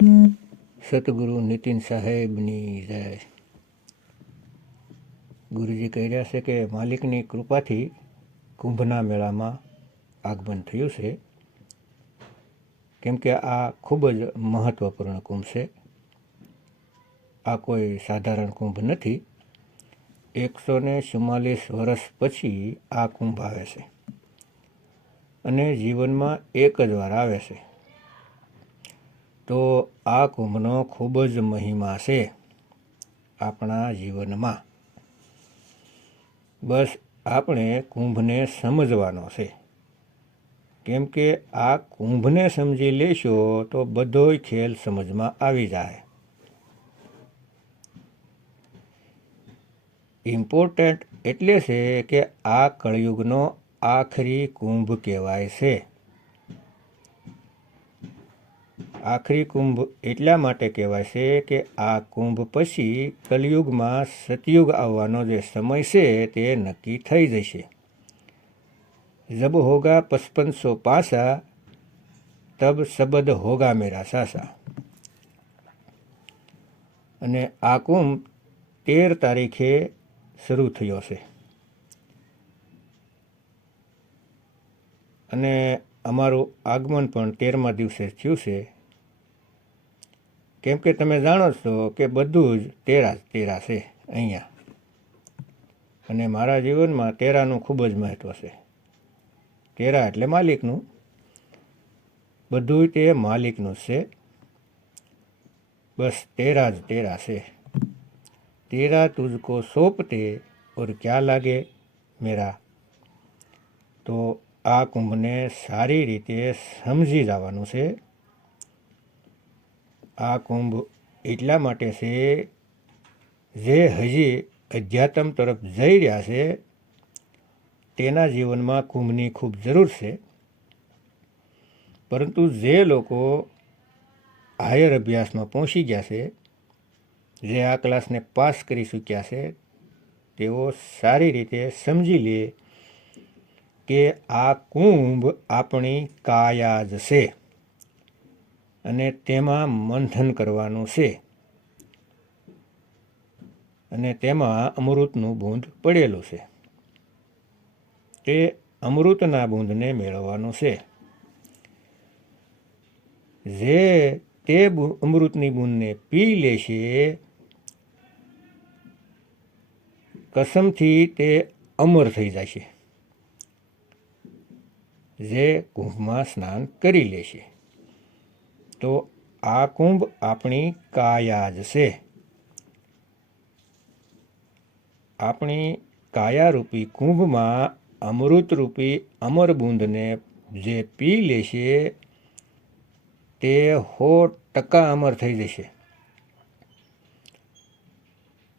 સતગુરુ નીતિન સાહેબની જય. ગુરુજી કહી રહ્યા છે કે માલિકની કૃપાથી કુંભના મેળામાં આગમન થયું છે, કેમ કે આ ખૂબ જ મહત્ત્વપૂર્ણ કુંભ છે. આ કોઈ સાધારણ કુંભ નથી. 144 વર્ષ પછી આ કુંભ આવે છે અને જીવનમાં એક જ વાર આવે છે. તો આ કુંભનો ખૂબ જ મહિમા છે આપણા જીવનમાં. બસ આપણે કુંભને સમજવાનો છે, કેમ કે આ કુંભને સમજી લેશો તો બધોય ખેલ સમજમાં આવી જાય. ઇમ્પોર્ટન્ટ એટલે છે કે આ કળિયુગનો આખરી કુંભ કહેવાય છે. આખરી કુંભ એટલા માટે કહેવાય છે કે આ કુંભ પછી કલિયુગમાં સતયુગ આવવાનો જે સમય છે તે નક્કી થઈ જશે. જબ હોગા 5500 પાસા તબ શબદ હોગા મેરા સાસા. અને આ કુંભ 13 તારીખે શરૂ થયો છે અને અમારું આગમન પણ 13મા દિવસે થયું છે. કેમ કે તમે જાણો છો કે બધું જ તેરા છે અહીંયા, અને મારા જીવનમાં તેરાનું ખૂબ જ મહત્ત્વ છે. તેરા એટલે માલિકનું, બધું તે માલિકનું છે. બસ તેરા જ તેરા છે. તેરા તુજકો સોંપતે ઓર ક્યાં લાગે મેરા. તો આ કુંભને સારી રીતે સમજી જવાનું છે. આ કુંભ એટલા માટે છે જે હજી અધ્યાત્મ તરફ જઈ રહ્યા છે તેના જીવનમાં કુંભની ખૂબ જરૂર છે. પરંતુ જે લોકો હાયર અભ્યાસમાં પહોંચી ગયા છે, જે આ ક્લાસને પાસ કરી ચૂક્યા છે, તેઓ સારી રીતે સમજી લે કે આ કુંભ આપણી કાયા જ છે અને તેમાં મંથન કરવાનું છે અને તેમાં અમૃતનું બૂંદ પડેલું છે. તે અમૃતના બૂંદને મેળવવાનું છે. જે તે અમૃતની બૂંદને પી લેશે, કસમથી તે અમર થઈ જશે. જે કુંભમાં સ્નાન કરી લેશે. તો આ કુંભ આપણી કાયા જ છે. આપણી કાયારૂપી કુંભમાં અમૃતરૂપી અમર બૂંદને જે પી લેશે તે 100% અમર થઈ જશે.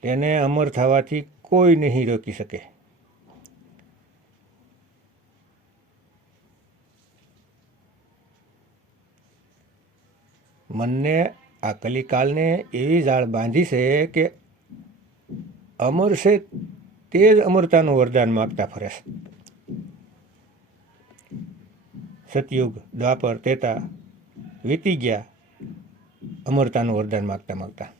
તેને અમર થવાથી કોઈ નહીં રોકી શકે. મનને આ કલિકાલને એવી જાળ બાંધી છે કે અમર છે તે જ અમરતાનું વરદાન માગતા ફરે છે. સતયુગ, દ્વાપર, ત્રેતા વીતી ગયા અમરતાનું વરદાન માગતા માગતા.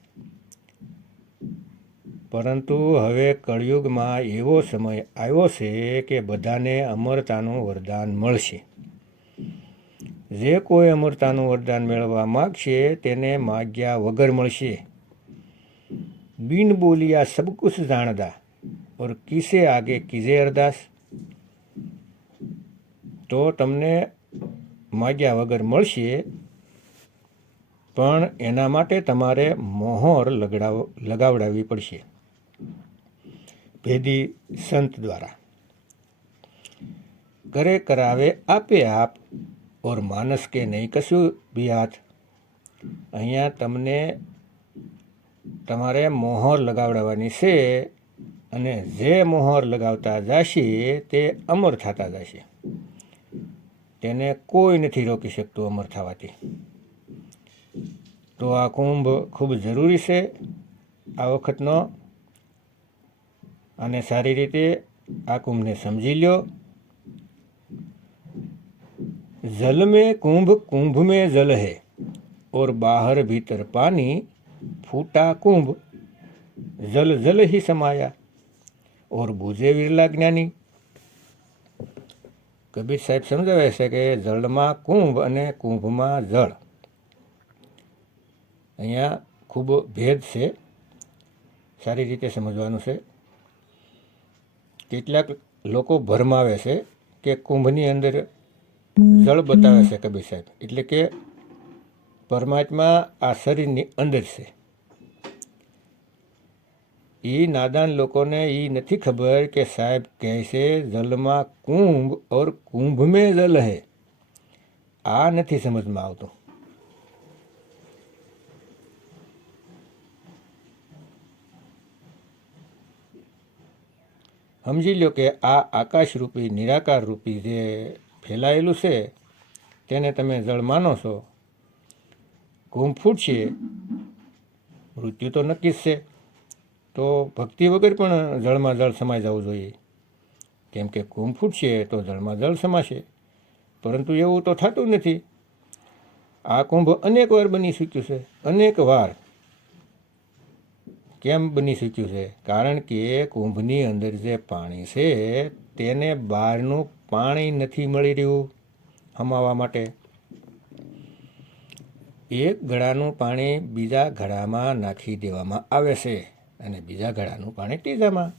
પરંતુ હવે કળિયુગમાં એવો સમય આવ્યો છે કે બધાને અમરતાનું વરદાન મળશે. જે કોઈ અમરતાનું વરદાન મેળવવા માગશે તેને માગ્યા વગર મળશે. બિન બોલિયા સબ કુછ જાણદા ઓર કિસે આગે કીજે અરદાસ. તો તમને માગ્યા વગર મળશે, પણ એના માટે તમારે મોહર લગાવડાવવી પડશે ભેદી સંત દ્વારા. કરે કરાવે આપે આપ ઓર માનસ કે નહીં કશું બી હાથ. અહીંયા તમને તમારે મોહર લગાવડાવવાની છે અને જે મોહર લગાવતા જશે તે અમર થતા જશે. તેને કોઈ નથી રોકી શકતું અમર થવાથી. તો આ કુંભ ખૂબ જરૂરી છે આ વખતનો, અને સારી રીતે આ કુંભને સમજી લ્યો. જલ મેં कुंभ कुंभ में जल है, और बाहर भीतर पानी, फूटा कुंभ जल जल ही समाया, और बूझे विरला ज्ञानी। કબીર સાહેબ સમજાવે છે કે જળમાં કુંભ અને કુંભમાં જળ, અહીંયા ખૂબ ભેદ છે, સારી રીતે સમજવાનું છે. કેટલાક લોકો ભરમાવે છે કે કુંભની અંદર જળ બતાવે છે કબીર સાહેબ, એટલે કે પરમાત્મા આ શરીરની અંદર છે. એ નાદાન લોકોને એ નથી ખબર કે સાહેબ કહે છે જલમાં કુંભ और कुंभ में जल है. આ નથી સમજમાં આવતું. સમજી લો કે આ આકાશરૂપી નિરાકાર રૂપી જે ફેલાયેલું છે તેને તમે જળ માનો છો. કુંભ ફૂટશે, મૃત્યુ તો નક્કી જ છે, તો ભક્તિ વગર પણ જળમાં જળ સમાઈ જવું જોઈએ. કેમ કે કુંભ ફૂટશે તો જળમાં જળ સમાશે, પરંતુ એવું તો થતું નથી. આ કુંભ અનેક વાર બની ચૂક્યું છે, અનેક વાર. કેમ બની ચૂક્યું છે? કારણ કે કુંભની અંદર જે પાણી છે તેને બહારનું પાણી નથી મળી રહ્યું હમાવા માટે. એક ઘડાનું પાણી બીજા ઘડામાં નાખી દેવામાં આવે છે અને બીજા ઘડાનું પાણી ત્રીજામાં,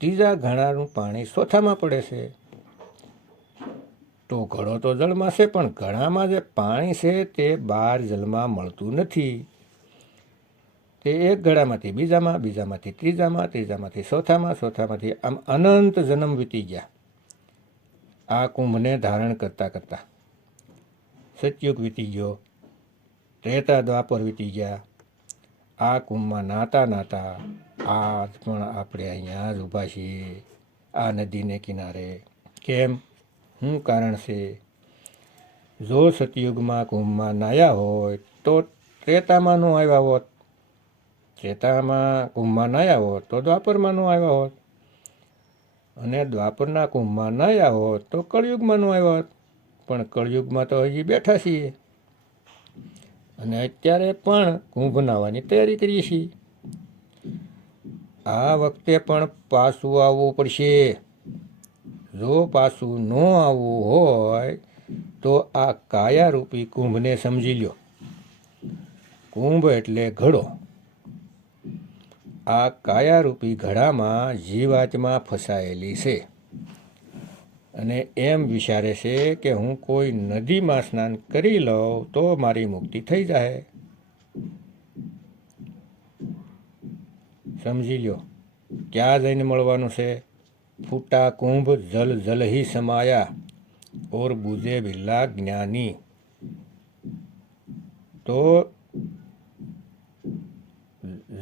ત્રીજા ઘડાનું પાણી ચોથામાં પડે છે. તો ઘડો તો જળમાં છે, પણ ઘડામાં જે પાણી છે તે બહાર જલમાં મળતું નથી. તે એક ઘડામાંથી બીજામાં, બીજામાંથી ત્રીજામાં, ત્રીજામાંથી ચોથામાં, ચોથામાંથી આમ અનંત જન્મ વીતી ગયા આ કુંભને ધારણ કરતાં કરતાં. સતયુગ વીતી ગયો, ત્રેતા દ્વાપર વીતી ગયા. આ કુંભમાં નાતા નાતા આજ પણ આપણે અહીંયા જ ઊભા છીએ આ નદીને કિનારે. કેમ? શું કારણ છે? જો સતયુગમાં કુંભમાં નાહ્યા હોય તો ત્રેતામાં ન આવ્યા હોત, ત્રેતામાં કુંભમાં નાહ્યા હોત તો દ્વાપરમાં ન આવ્યા હોત, અને દ્વાપરના કુંભમાં નાહ્યા હોત તો કળયુગમાં ન આવ્યા હોત. પણ કળયુગમાં તો હજી બેઠા છીએ અને અત્યારે પણ કુંભ નાહવાની તૈયારી કરીએ છીએ. આ વખતે પણ પાછું આવવું પડશે. જો પાછું ન આવવું હોય તો આ કાયારૂપી કુંભને સમજી લ્યો. કુંભ એટલે ઘડો. આ કાયારૂપી ઘડામાં જીવાત્મા ફસાયેલી છે અને એમ વિચારે છે કે હું કોઈ નદીમાં સ્નાન કરી લઉં તો મારી મુક્તિ થઈ જાય. સમજી લ્યો, ક્યાં જઈને મળવાનું છે? ફૂટા કુંભ જલ જલ ही समाया और बूझे बिरला ज्ञानी. તો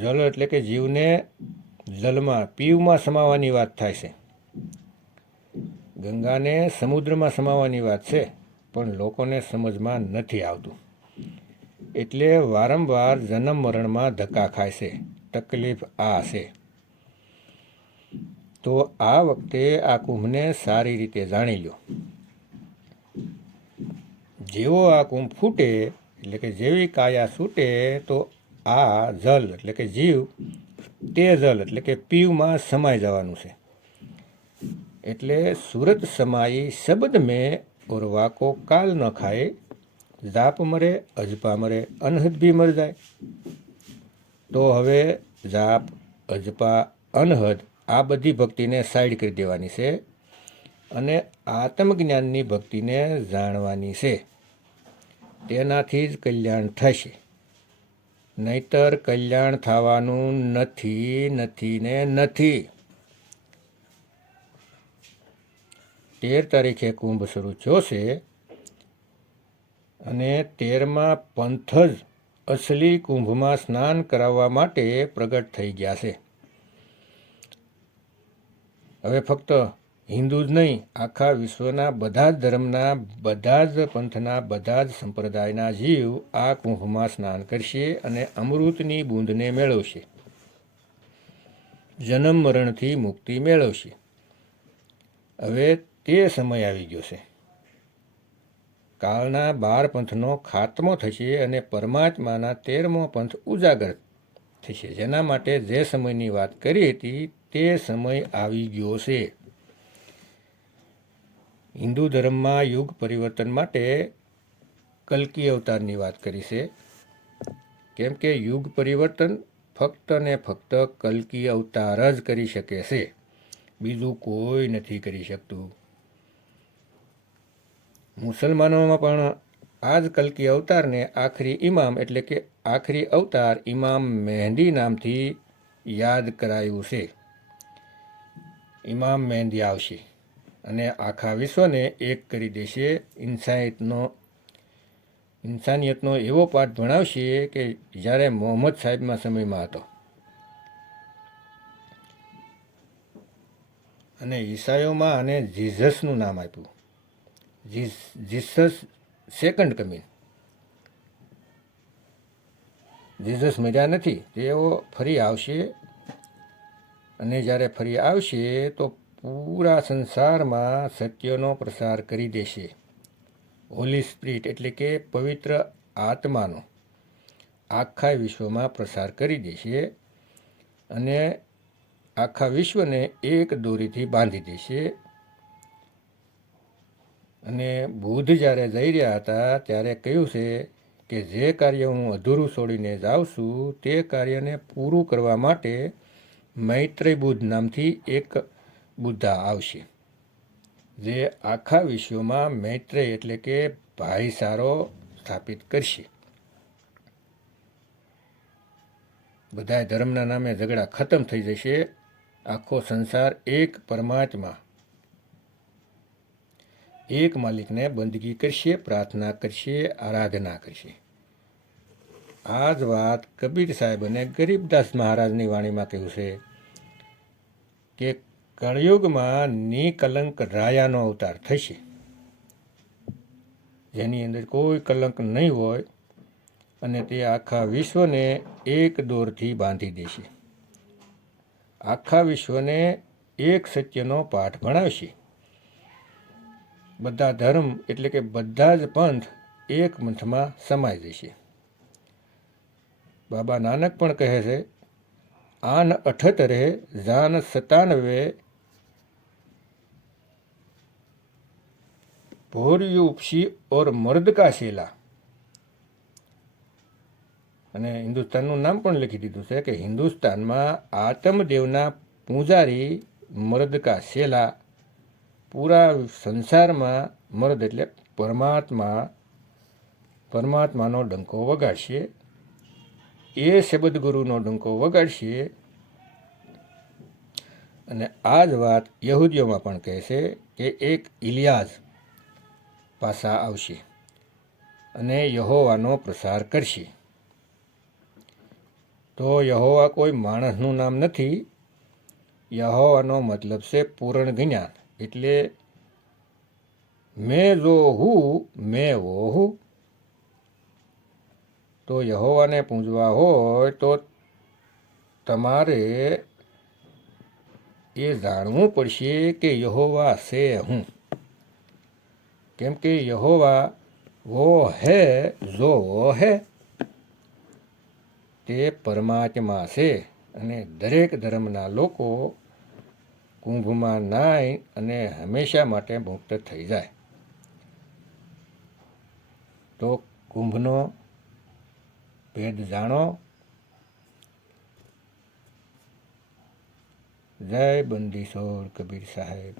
જલ એટલે કે જીવને જલમાં પીવમાં સમાવાની વાત થાય છે. ગંગાને સમુદ્રમાં સમાવાની વાત છે, પણ લોકોને સમજમાં નથી આવતું. એટલે વારંવાર જન્મ મરણમાં ધક્કા ખાય છે. તકલીફ આ છે. તો આ વખતે આ કુંભને સારી રીતે જાણી લો. જેવો આ કુંભ ફૂટે એટલે કે જેવી કાયા છૂટે તો આ જલ એટલે કે જીવ તે જલ એટલે કે પીવમાં સમાઈ જવાનું છે. એટલે સુરત સમાઈ શબ્દ મેં ઓર વાકો કાલ ન ખાए, જાપ મરે અજપા મરે અનહદ ભી મર જાય. તો હવે જાપ, અજપા, અનહદ આ બધી ભક્તિને સાઈડ કરી દેવાની છે અને આત્મજ્ઞાનની ભક્તિને જાણવાની છે. તેનાથી જ કલ્યાણ થશે, નહીતર કલ્યાણ થવાનું નથી, નથી ને નથી. 13 તારીખે કુંભ શરૂ થયો છે અને 13મા પંથ જ અસલી કુંભમાં સ્નાન કરાવવા માટે પ્રગટ થઈ ગયા છે. હવે ફક્ત હિન્દુ જ નહીં, આખા વિશ્વના બધા જ ધર્મના, બધા જ પંથના, બધા જ સંપ્રદાયના જીવ આ કુંભમાં સ્નાન કરશે અને અમૃતની બૂંદને મેળવશે, જન્મ મરણથી મુક્તિ મેળવશે. હવે તે સમય આવી ગયો છે. કાળના 12 પંથનો ખાત્મો થશે અને પરમાત્માના 13મો પંથ ઉજાગર થશે, જેના માટે જે સમયની વાત કરી હતી તે સમય આવી ગયો છે. હિન્દુ ધર્મમાં યુગ પરિવર્તન માટે કલ્કી અવતારની વાત કરી છે, કેમ કે યુગ પરિવર્તન ફક્ત ને ફક્ત કલ્કી અવતાર જ કરી શકે છે, બીજું કોઈ નથી કરી શકતું. મુસલમાનોમાં પણ આ જ કલ્કી અવતારને આખરી ઇમામ એટલે કે આખરી અવતાર ઇમામ મહેંદી નામથી યાદ કરાયું છે. ઇમામ મહેંદી આવશે અને આખા વિશ્વને એક કરી દેશે. ઇન્સાનિયતનો એવો પાઠ ભણાવશે કે જ્યારે મોહમ્મદ સાહેબના સમયમાં હતો. અને ઈસાઈઓમાં આને જીઝસનું નામ આપ્યું. Jesus second coming. જીઝસ મર્યા નથી, તેઓ ફરી આવશે અને જ્યારે ફરી આવશે તો પૂરા સંસારમાં સત્યનો પ્રસાર કરી દેશે. હોલી સ્પિરિટ એટલે કે પવિત્ર આત્માનો આખા વિશ્વમાં પ્રસાર કરી દેશે અને આખા વિશ્વને એક દોરીથી બાંધી દેશે. અને બુદ્ધ જ્યારે જઈ રહ્યા હતા ત્યારે કહ્યું છે કે જે કાર્ય હું અધૂરું છોડીને જાઉં છું તે કાર્યને પૂરું કરવા માટે મૈત્રેય બુદ્ધ નામથી એક બુદ્ધા આવશે, જે આખા વિશ્વમાં મૈત્રેય એટલે કે ભાઈચારો સ્થાપિત કરશે. બધા ધર્મના નામે ઝઘડા ખતમ થઈ જશે. આખો સંસાર એક પરમાત્મા, એક માલિકને બંદગી કરશે, પ્રાર્થના કરશે, આરાધના કરશે. આ જ વાત કબીર સાહેબ અને ગરીબદાસ મહારાજની વાણીમાં કહ્યું છે કે કળયુગમાં નિકલંક રાયાનો અવતાર થશે, જેની અંદર કોઈ કલંક નહીં હોય અને તે આખા વિશ્વને એક દોરથી બાંધી દેશે. આખા વિશ્વને એક સત્યનો પાઠ ભણાવશે. બધા ધર્મ એટલે કે બધા જ પંથ એક મંથમાં સમાઈ જશે. બાબા નાનક પણ કહે છે, આન 78 જાન 97 ભોરિયું ઉપસી ઓર મર્દ કા શેલા. અને હિન્દુસ્તાનનું નામ પણ લખી દીધું છે કે હિન્દુસ્તાનમાં આત્મદેવના પૂજારી મર્દ કા શેલા. પૂરા સંસારમાં મર્દ એટલે પરમાત્માનો ડંકો વગાડશે. એ શબ્દગુરુનો ડંકો વગાડશે. અને આ જ વાત યહૂદીઓમાં પણ કહે છે કે એક ઇલિયાઝ પાછા આવશે અને યહોવાનો પ્રસાર કરશે. તો યહોવા કોઈ માણસનું નામ નથી. યહોવાનો મતલબ છે પૂર્ણ જ્ઞાન. એટલે મેં જો હું મેં વો હું. તો યહોવાને પૂજવા હોય તો તમારે એ જાણવું પડશે કે યહોવા છે હું. કેમ કે યહોવા વો હે જો વો હે, તે પરમાત્મા છે. અને દરેક ધર્મના લોકો કુંભમાં નાય અને હંમેશા માટે મુક્ત થઈ જાય. તો કુંભનો ભેદ જાણો. જય બંદીશોર કબીર સાહેબ.